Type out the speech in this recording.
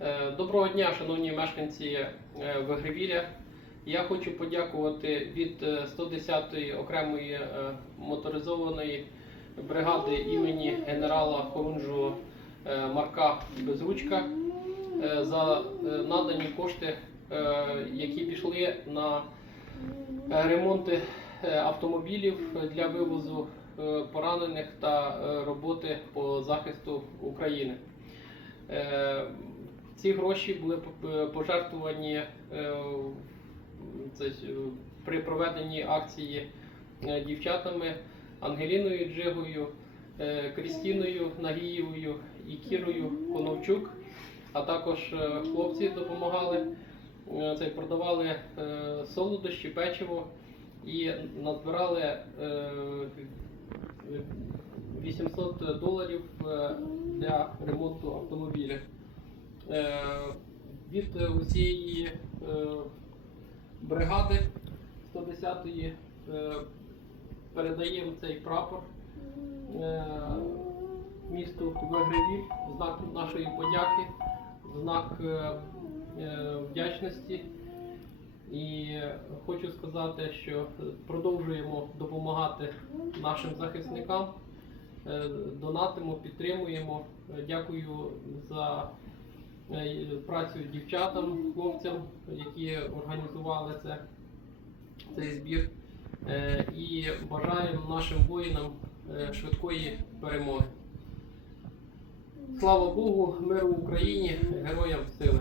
Е, Доброго дня, шановні мешканці е, Вигревілля. Я хочу подякувати від е, 110-ї окремої е, моторизованої бригади імені генерала Хорунжого е, Марка Безручка за надані кошти, які пішли на ремонти автомобілів для вивозу поранених та роботи по захисту України. Е, Ці гроші були п- пожертвовані е, е, при проведенні акції е, дівчатами Ангеліною Джигою, е, Крістіною Нагієвою і Кірою Коновчук, а також е, хлопці допомагали. Е, продавали е, солодощі, печиво і назбирали е, 800 доларів е, для ремонту автомобіля. Е, Від е, усієї е, бригади 110-ї е, передаємо цей прапор місту Вегревіль знак нашої подяки, знак вдячності. І хочу сказати, що продовжуємо допомагати нашим захисникам, донатимо, підтримуємо. Дякую за працю дівчатам, хлопцям, які організували це, цей збір. Е, І бажаємо нашим воїнам е, швидкої перемоги. Слава Богу, миру Україні, героям сили!